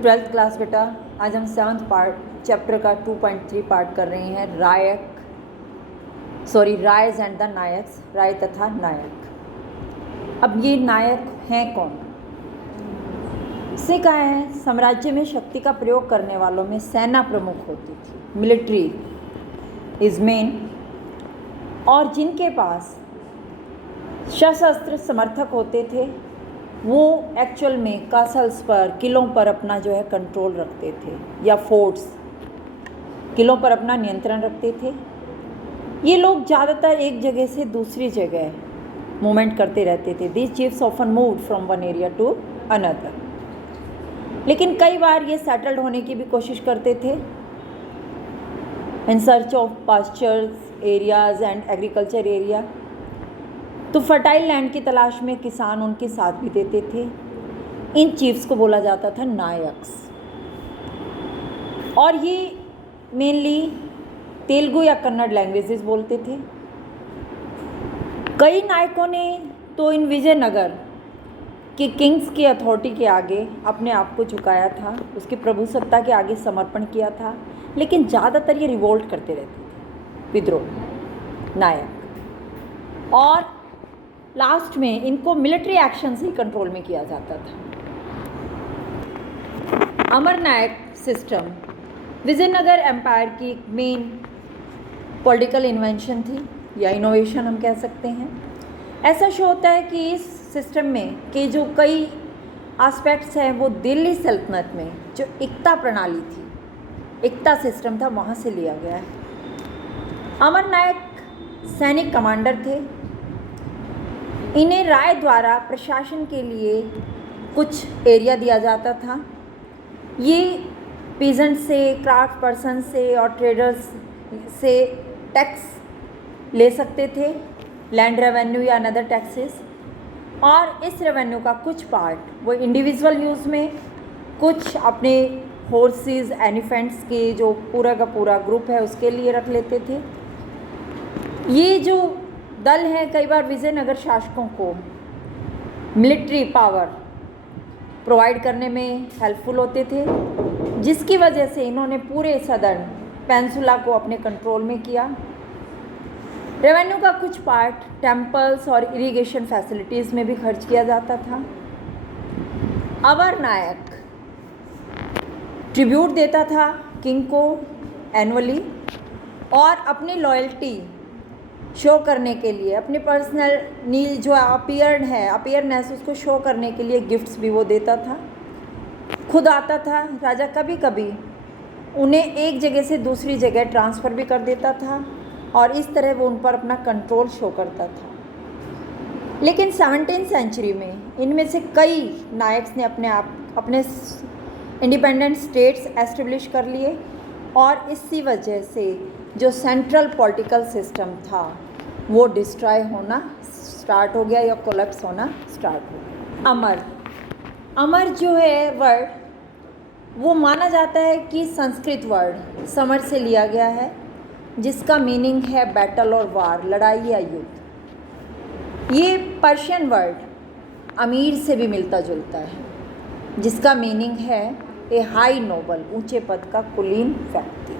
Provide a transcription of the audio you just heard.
Twelfth class बेटा, आज हम 7th पार्ट चैप्टर का 2.3 पार्ट कर रहे हैं। रायज एंड द नायक्स, राय तथा नायक। अब ये नायक हैं कौन? इससे कहा है साम्राज्य में शक्ति का प्रयोग करने वालों में सेना प्रमुख होती थी, मिलिट्री इज मेन, और जिनके पास सशस्त्र समर्थक होते थे वो एक्चुअल में कासल्स पर, किलों पर अपना जो है कंट्रोल रखते थे, या फोर्ट्स, किलों पर अपना नियंत्रण रखते थे। ये लोग ज़्यादातर एक जगह से दूसरी जगह मूवमेंट करते रहते थे। These chiefs often moved from one area to another, लेकिन कई बार ये सेटल्ड होने की भी कोशिश करते थे in search of pastures areas and agriculture area. तो फर्टाइल लैंड की तलाश में किसान उनके साथ भी देते थे। इन चीफ्स को बोला जाता था नायक्स, और ये मेनली तेलुगु या कन्नड़ लैंग्वेजेस बोलते थे। कई नायकों ने तो इन विजयनगर के किंग्स की अथॉरिटी के आगे अपने आप को झुकाया था, उसकी प्रभुसत्ता के आगे समर्पण किया था, लेकिन ज़्यादातर ये रिवोल्ट करते रहते थे, विद्रोह नायक। और लास्ट में इनको मिलिट्री एक्शन से ही कंट्रोल में किया जाता था। अमर नायक सिस्टम विजयनगर एम्पायर की एक मेन पॉलिटिकल इन्वेंशन थी, या इनोवेशन हम कह सकते हैं। ऐसा शो होता है कि इस सिस्टम में के जो कई एस्पेक्ट्स हैं वो दिल्ली सल्तनत में जो एकता प्रणाली थी, एकता सिस्टम था, वहाँ से लिया गया है। अमर नायक सैनिक कमांडर थे। इन्हें राय द्वारा प्रशासन के लिए कुछ एरिया दिया जाता था। ये पीजेंट से, क्राफ्ट पर्सन से और ट्रेडर्स से टैक्स ले सकते थे, लैंड रेवेन्यू या अनदर टैक्सेस, और इस रेवेन्यू का कुछ पार्ट वो इंडिविजुअल यूज़ में, कुछ अपने हॉर्सेस, एलिफेंट्स के जो पूरा का पूरा ग्रुप है उसके लिए रख लेते थे। ये जो दल है कई बार विजयनगर शासकों को मिलिट्री पावर प्रोवाइड करने में हेल्पफुल होते थे, जिसकी वजह से इन्होंने पूरे सदर्न पेंसुला को अपने कंट्रोल में किया। रेवेन्यू का कुछ पार्ट टेम्पल्स और इरिगेशन फैसिलिटीज़ में भी खर्च किया जाता था। अवर नायक ट्रिब्यूट देता था किंग को एनुअली, और अपनी लॉयल्टी शो करने के लिए, अपने पर्सनल नीड जो अपीयरनेस उसको शो करने के लिए गिफ्ट्स भी वो देता था। खुद आता था राजा, कभी कभी उन्हें एक जगह से दूसरी जगह ट्रांसफ़र भी कर देता था, और इस तरह वो उन पर अपना कंट्रोल शो करता था। लेकिन 17th सेंचुरी में इनमें से कई नायक्स ने अपने इंडिपेंडेंट स्टेट्स एस्टेब्लिश कर लिए, और इसी वजह से जो सेंट्रल पॉलिटिकल सिस्टम था वो डिस्ट्रॉय होना स्टार्ट हो गया, या कोलैप्स होना स्टार्ट हो गया। अमर जो है वर्ड वो माना जाता है कि संस्कृत वर्ड समर से लिया गया है, जिसका मीनिंग है बैटल और वार, लड़ाई या युद्ध। ये पर्शियन वर्ड अमीर से भी मिलता जुलता है, जिसका मीनिंग है ए हाई नोबल, ऊंचे पद का कुलीन व्यक्ति।